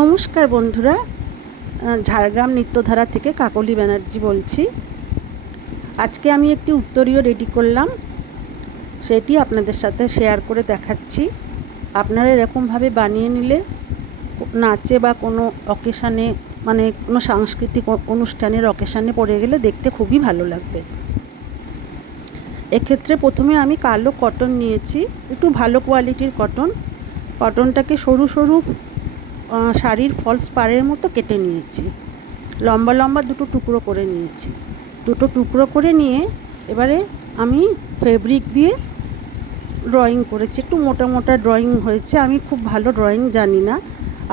নমস্কার বন্ধুরা, ঝাড়গ্রাম নৃত্যধারা থেকে কাকলি ব্যানার্জি বলছি। আজকে আমি একটি উত্তরীয় রেডি করলাম, সেটি আপনাদের সাথে শেয়ার করে দেখাচ্ছি। আপনারা এরকমভাবে বানিয়ে নিলে নাচে বা কোনো অকেশানে, মানে কোনো সাংস্কৃতিক অনুষ্ঠানের অকেশানে পড়ে গেলে দেখতে খুবই ভালো লাগবে। এক্ষেত্রে প্রথমে আমি কালো কটন নিয়েছি, একটু ভালো কোয়ালিটির কটনটাকে সরু সরু শাড়ির ফলস পাড়ের মতো কেটে নিয়েছি। লম্বা লম্বা দুটো টুকরো করে নিয়েছি। দুটো টুকরো করে নিয়ে এবারে আমি ফেব্রিক দিয়ে ড্রয়িং করেছি। একটু মোটা মোটা ড্রয়িং হয়েছে। আমি খুব ভালো ড্রয়িং জানি না,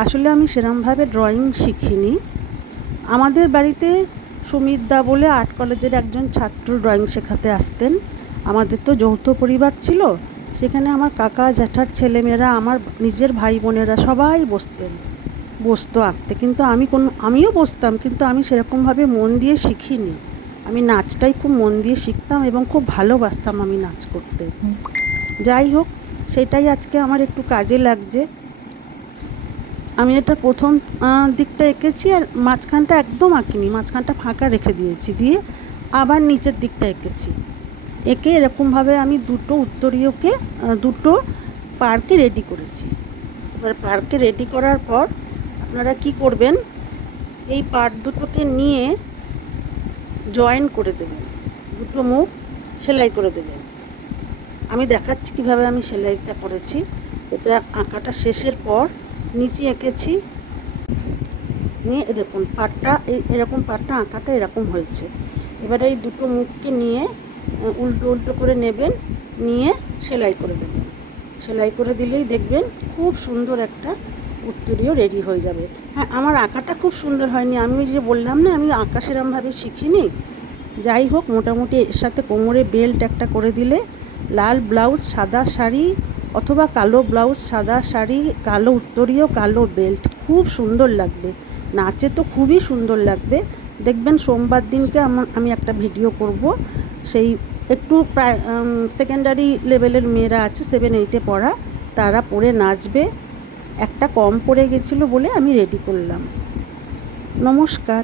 আসলে আমি সেরমভাবে ড্রয়িং শিখিনি। আমাদের বাড়িতে সুমিত দা বলে আর্ট কলেজের একজন ছাত্র ড্রয়িং শেখাতে আসতেন। আমাদের তো যৌথ পরিবার ছিল, সেখানে আমার কাকা জ্যাঠার ছেলেমেয়েরা, আমার নিজের ভাই বোনেরা সবাই বসতো আঁকতে। কিন্তু আমিও বসতাম, কিন্তু আমি সেরকমভাবে মন দিয়ে শিখিনি। আমি নাচটাই খুব মন দিয়ে শিখতাম এবং খুব ভালোবাসতাম আমি নাচ করতে। যাই হোক, সেটাই আজকে আমার একটু কাজে লাগছে। আমি এটা প্রথম দিকটা এঁকেছি, আর মাঝখানটা একদম আঁকিনি, মাঝখানটা ফাঁকা রেখে দিয়েছি, দিয়ে আবার নিচের দিকটা এঁকে এরকমভাবে আমি দুটো পার্কে রেডি করেছি। এবার পার্কে রেডি করার পর আপনারা কি করবেন, এই পার্ট দুটোকে নিয়ে জয়েন করে দেবেন, দুটো মুখ সেলাই করে দেবেন। আমি দেখাচ্ছি কিভাবে আমি সেলাইটা করেছি। এটা আঁকাটা শেষের পর নিচে এঁকেছি, নিয়ে দেখুন পাটটা এরকম, পাটটা আঁকাটা এরকম হয়েছে। এবারে এই দুটো মুখকে নিয়ে উল্টো উল্টো করে নেবেন, নিয়ে সেলাই করে দেবেন। সেলাই করে দিলেই দেখবেন খুব সুন্দর একটা উত্তরীয় রেডি হয়ে যাবে। হ্যাঁ, আমার আঁকাটা খুব সুন্দর হয়নি, আমি যে বললাম না আমি আঁকা সেরমভাবে শিখিনি। যাই হোক, মোটামুটি এর সাথে কোমরে বেল্ট একটা করে দিলে, লাল ব্লাউজ সাদা শাড়ি, অথবা কালো ব্লাউজ সাদা শাড়ি, কালো উত্তরীয়, কালো বেল্ট, খুব সুন্দর লাগবে। নাচে তো খুবই সুন্দর লাগবে। দেখবেন সোমবার দিনকে আমি একটা ভিডিও করব। সেই একটু প্রায় সেকেন্ডারি লেভেলের মেয়েরা আছে, 7-8-এ পড়া, তারা পড়ে নাচবে। একটা কম পড়ে গেছিলো বলে আমি রেডি করলাম। নমস্কার।